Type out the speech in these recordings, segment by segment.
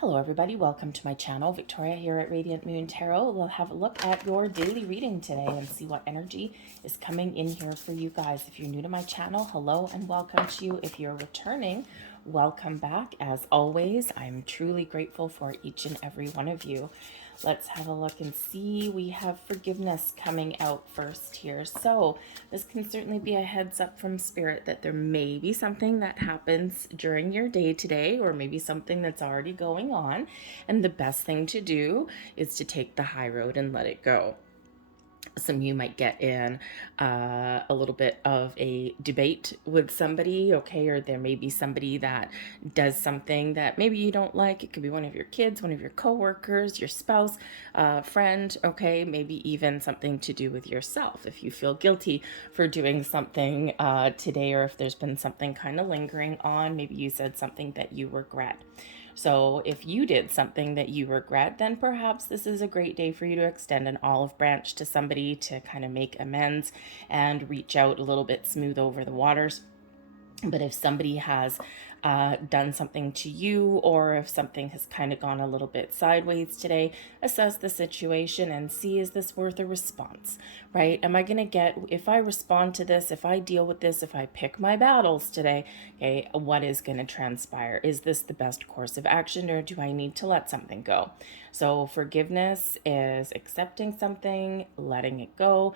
Hello everybody, welcome to my channel. Victoria here at Radiant Moon Tarot. We'll have a look at your daily reading today and see what energy is coming in here for you guys. If you're new to my channel, hello and welcome to you. If you're returning, welcome back. As always, I'm truly grateful for each and every one of you. Let's have a look and see. We have forgiveness coming out first here. So this can certainly be a heads up from Spirit that there may be something that happens during your day today, or maybe something that's already going on. And the best thing to do is to take the high road and let it go. Some of you might get in a little bit of a debate with somebody, okay, or there may be somebody that does something that maybe you don't like. It could be one of your kids, one of your coworkers, your spouse, friend, okay, maybe even something to do with yourself. If you feel guilty for doing something today, or if there's been something kind of lingering on, maybe you said something that you regret. So if you did something that you regret, then perhaps this is a great day for you to extend an olive branch to somebody to kind of make amends and reach out a little bit, smooth over the waters. But if somebody has done something to you, or if something has kind of gone a little bit sideways today, assess the situation and see, is this worth a response, right? Am I going to get, if I respond to this, if I deal with this, if I pick my battles today, okay, what is going to transpire? Is this the best course of action, or do I need to let something go? So forgiveness is accepting something, letting it go,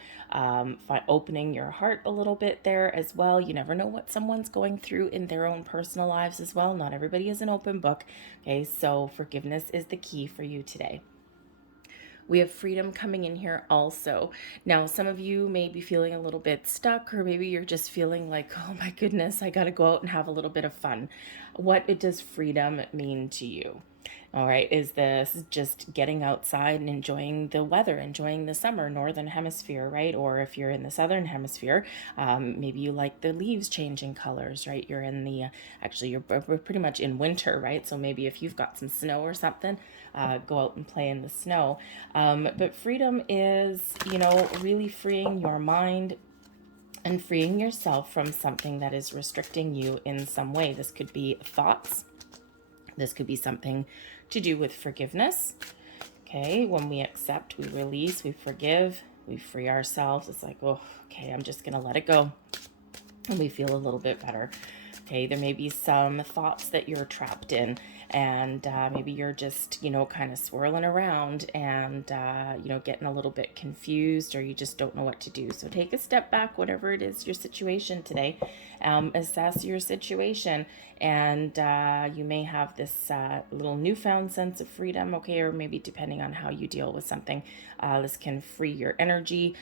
opening your heart a little bit there as well. You never know what someone's going through in their own personal lives as well. Not everybody is an open book. Okay, so forgiveness is the key for you today. We have freedom coming in here also. Now, some of you may be feeling a little bit stuck, or maybe you're just feeling like, oh my goodness, I got to go out and have a little bit of fun. What does freedom mean to you? All right, is this just getting outside and enjoying the weather, enjoying the summer, northern hemisphere, right? Or if you're in the southern hemisphere, maybe you like the leaves changing colors, right? You're in the, actually, we're pretty much in winter, right? So maybe if you've got some snow or something, go out and play in the snow. But freedom is, really freeing your mind and freeing yourself from something that is restricting you in some way. This could be thoughts. This could be something to do with forgiveness. Okay, when we accept, we release, we forgive, we free ourselves. It's like, oh, okay, I'm just going to let it go. And we feel a little bit better. Okay, there may be some thoughts that you're trapped in, and maybe you're just, kind of swirling around and, getting a little bit confused, or you just don't know what to do. So take a step back, whatever it is your situation today, assess your situation, and you may have this little newfound sense of freedom, okay, or maybe depending on how you deal with something, this can free your energy,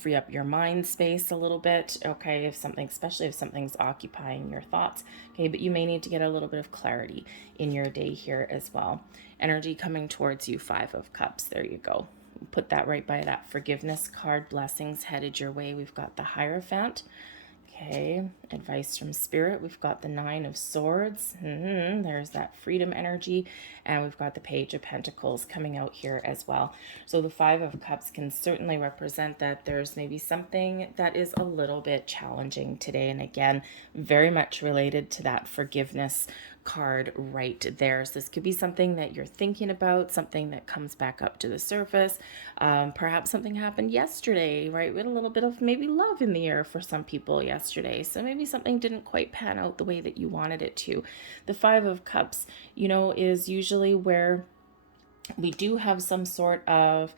free up your mind space a little bit, okay, especially if something's occupying your thoughts, okay, but you may need to get a little bit of clarity in your day here as well. Energy coming towards you, 5 of Cups, there you go. Put that right by that forgiveness card. Blessings headed your way. We've got the Hierophant. Okay, advice from Spirit. We've got the 9 of Swords. There's that freedom energy. And we've got the Page of Pentacles coming out here as well. So the 5 of Cups can certainly represent that there's maybe something that is a little bit challenging today. And again, very much related to that forgiveness card right there. So this could be something that you're thinking about, something that comes back up to the surface. Perhaps something happened yesterday, right? We had a little bit of maybe love in the air for some people yesterday. So maybe something didn't quite pan out the way that you wanted it to. The 5 of Cups, is usually where we do have some sort of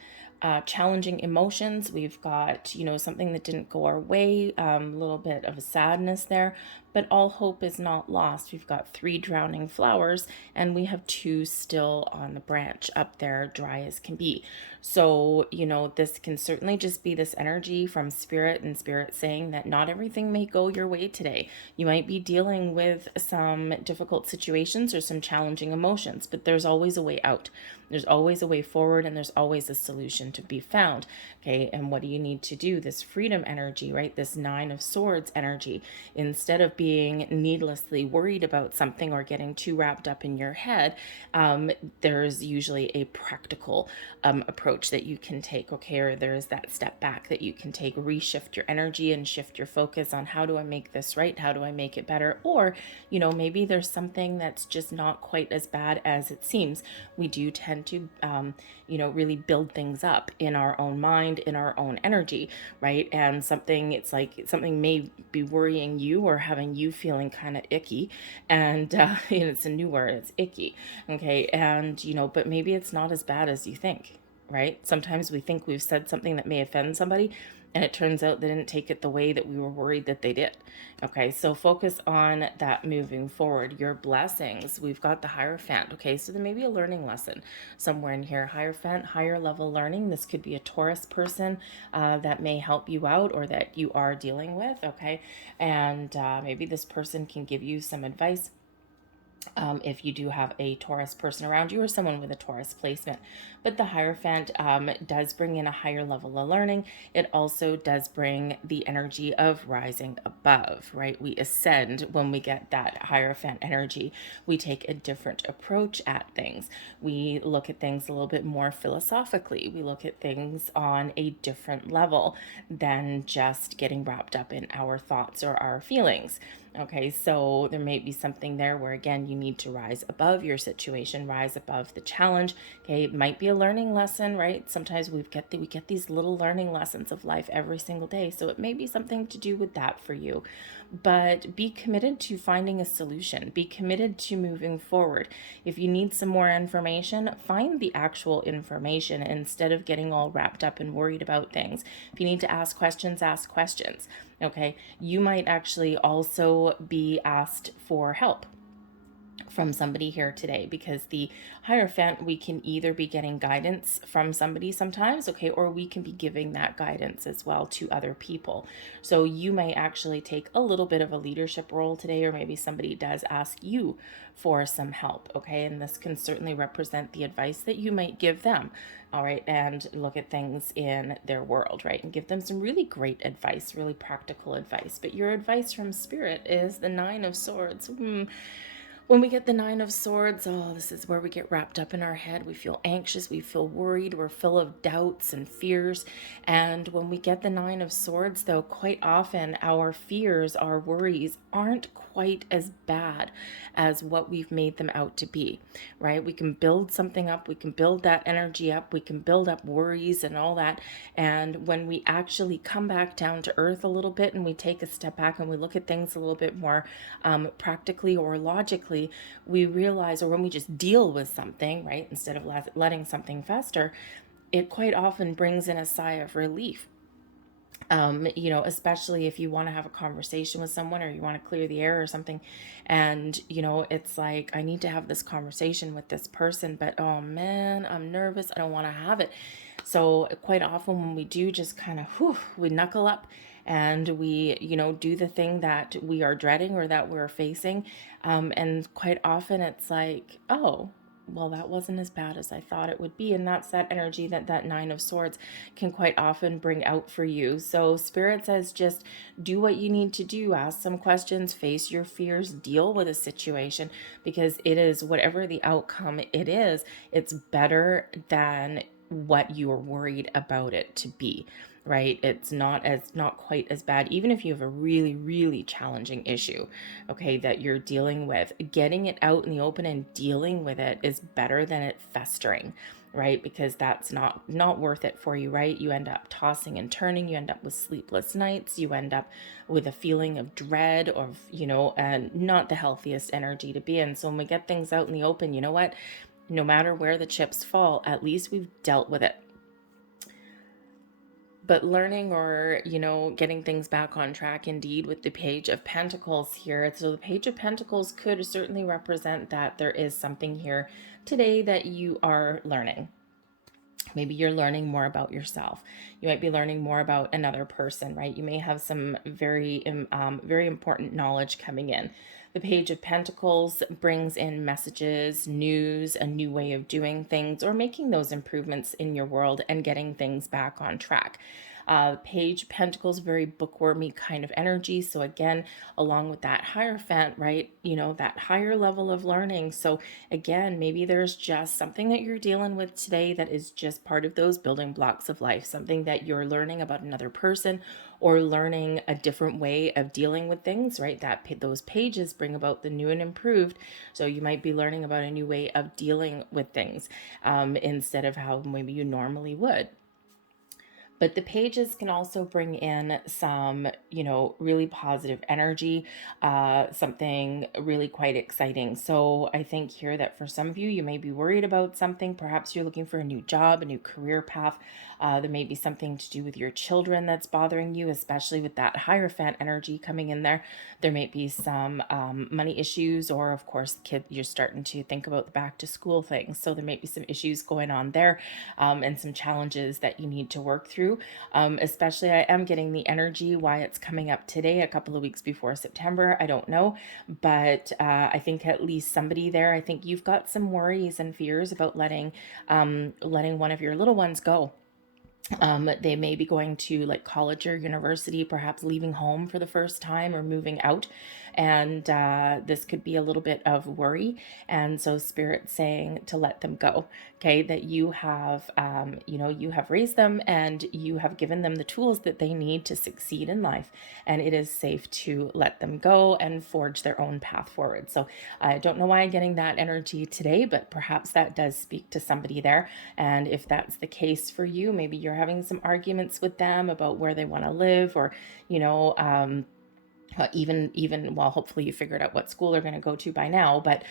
challenging emotions. We've got, something that didn't go our way, a little bit of a sadness there, but all hope is not lost. We've got 3 drowning flowers, and we have 2 still on the branch up there, dry as can be. So, this can certainly just be this energy from Spirit, and Spirit saying that not everything may go your way today. You might be dealing with some difficult situations or some challenging emotions, but there's always a way out. There's always a way forward, and there's always a solution to be found. Okay, and what do you need to do? This freedom energy, right? This 9 of Swords energy. Instead of being needlessly worried about something or getting too wrapped up in your head, there's usually a practical approach that you can take, okay? Or there's that step back that you can take, reshift your energy and shift your focus on how do I make this right? How do I make it better? Or, maybe there's something that's just not quite as bad as it seems. We do tend to, really build things up in our own mind, in our own energy, right? And it's like something may be worrying you or having you feeling kind of icky. And, it's a new word, it's icky. Okay. And, but maybe it's not as bad as you think, right? Sometimes we think we've said something that may offend somebody, and it turns out they didn't take it the way that we were worried that they did. Okay, so focus on that moving forward. Your blessings, we've got the Hierophant. Okay, so there may be a learning lesson somewhere in here. Hierophant, higher level learning. This could be a Taurus person that may help you out or that you are dealing with. Okay, and maybe this person can give you some advice. If you do have a Taurus person around you or someone with a Taurus placement. But the Hierophant does bring in a higher level of learning. It also does bring the energy of rising above, right? We ascend when we get that Hierophant energy. We take a different approach at things. We look at things a little bit more philosophically. We look at things on a different level than just getting wrapped up in our thoughts or our feelings. Okay, so there may be something there where, again, you need to rise above your situation, rise above the challenge. Okay, it might be a learning lesson, right? Sometimes we get these little learning lessons of life every single day. So it may be something to do with that for you. But be committed to finding a solution. Be committed to moving forward. If you need some more information, find the actual information instead of getting all wrapped up and worried about things. If you need to ask questions, ask questions. Okay, you might actually also be asked for help from somebody here today, because the Hierophant, we can either be getting guidance from somebody sometimes, okay, or we can be giving that guidance as well to other people. So you may actually take a little bit of a leadership role today, or maybe somebody does ask you for some help, okay, and this can certainly represent the advice that you might give them. All right, and look at things in their world, right, and give them some really great advice, really practical advice. But your advice from Spirit is the Nine of Swords. When we get the Nine of Swords, this is where we get wrapped up in our head. We feel anxious, we feel worried, we're full of doubts and fears. And when we get the Nine of Swords, though, quite often our fears, our worries aren't quite as bad as what we've made them out to be, right? We can build something up, we can build that energy up, we can build up worries and all that. And when we actually come back down to earth a little bit and we take a step back and we look at things a little bit more practically or logically, we realize, or when we just deal with something, right, instead of letting something fester, it quite often brings in a sigh of relief. Especially if you want to have a conversation with someone or you want to clear the air or something. And, it's like, I need to have this conversation with this person, but oh man, I'm nervous. I don't want to have it. So quite often when we do just kind of, we knuckle up and we, do the thing that we are dreading or that we're facing. And quite often it's like, oh, well, that wasn't as bad as I thought it would be. And that's that energy that Nine of Swords can quite often bring out for you. So Spirit says, just do what you need to do. Ask some questions, face your fears, deal with a situation, because it is, whatever the outcome it is, it's better than what you are worried about it to be. Right? It's not quite as bad, even if you have a really, really challenging issue, okay, that you're dealing with. Getting it out in the open and dealing with it is better than it festering, right? Because that's not worth it for you, right? You end up tossing and turning, you end up with sleepless nights, you end up with a feeling of dread of, and not the healthiest energy to be in. So when we get things out in the open, you know what? No matter where the chips fall, at least we've dealt with it. But learning or, getting things back on track, indeed, with the Page of Pentacles here. So the Page of Pentacles could certainly represent that there is something here today that you are learning. Maybe you're learning more about yourself. You might be learning more about another person, right? You may have some very, very important knowledge coming in. The Page of Pentacles brings in messages, news, a new way of doing things, or making those improvements in your world and getting things back on track. Page of Pentacles, very bookwormy kind of energy. So again, along with that Hierophant, right? You know, that higher level of learning. So again, maybe there's just something that you're dealing with today that is just part of those building blocks of life, something that you're learning about another person or learning a different way of dealing with things, right? That those pages bring about the new and improved. So you might be learning about a new way of dealing with things instead of how maybe you normally would. But the pages can also bring in some, you know, really positive energy, something really quite exciting. So I think here that for some of you, you may be worried about something. Perhaps you're looking for a new job, a new career path. There may be something to do with your children that's bothering you, especially with that Hierophant energy coming in there. There may be some money issues, or of course, you're starting to think about the back to school things. So there may be some issues going on there and some challenges that you need to work through. Especially, I am getting the energy why it's coming up today, a couple of weeks before September. I don't know, but I think at least somebody there. I think you've got some worries and fears about letting one of your little ones go. They may be going to like college or university, perhaps leaving home for the first time or moving out. And this could be a little bit of worry. And so Spirit's saying to let them go. Okay, that you have, you have raised them and you have given them the tools that they need to succeed in life. And it is safe to let them go and forge their own path forward. So I don't know why I'm getting that energy today, but perhaps that does speak to somebody there. And if that's the case for you, maybe you're having some arguments with them about where they want to live, or, even well, hopefully you figured out what school they're going to go to by now, but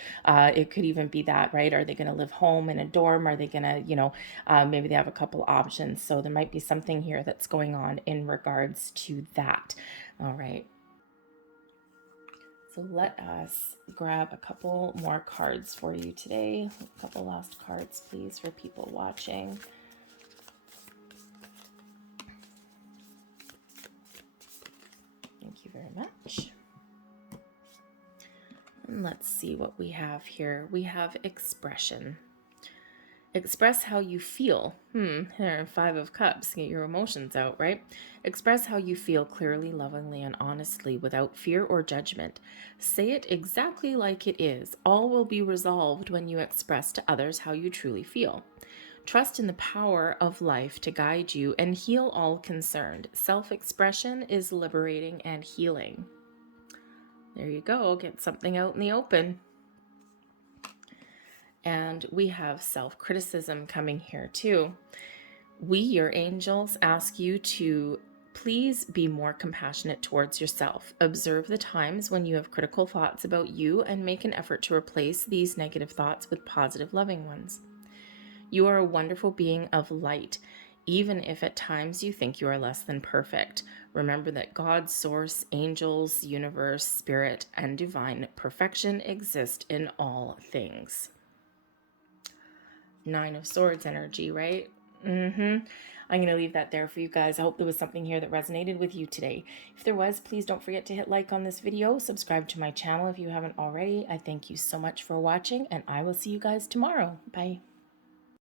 it could even be that, right? Are they going to live home in a dorm? Are they going to, maybe they have a couple options. So there might be something here that's going on in regards to that. All right. So let us grab a couple more cards for you today. A couple last cards, please, for people watching. Thank you very much. And let's see what we have here. We have expression. Express how you feel. Here, 5 of Cups. Get your emotions out, right? Express how you feel clearly, lovingly, and honestly without fear or judgment. Say it exactly like it is. All will be resolved when you express to others how you truly feel. Trust in the power of life to guide you and heal all concerned. Self-expression is liberating and healing. There you go. Get something out in the open. And we have self-criticism coming here too. We, your angels, ask you to please be more compassionate towards yourself. Observe the times when you have critical thoughts about you and make an effort to replace these negative thoughts with positive, loving ones. You are a wonderful being of light, even if at times you think you are less than perfect. Remember that God, source, angels, universe, spirit, and divine perfection exist in all things. 9 of Swords energy, right? I'm going to leave that there for you guys. I hope there was something here that resonated with you today. If there was, please don't forget to hit like on this video. Subscribe to my channel if you haven't already. I thank you so much for watching, and I will see you guys tomorrow. Bye.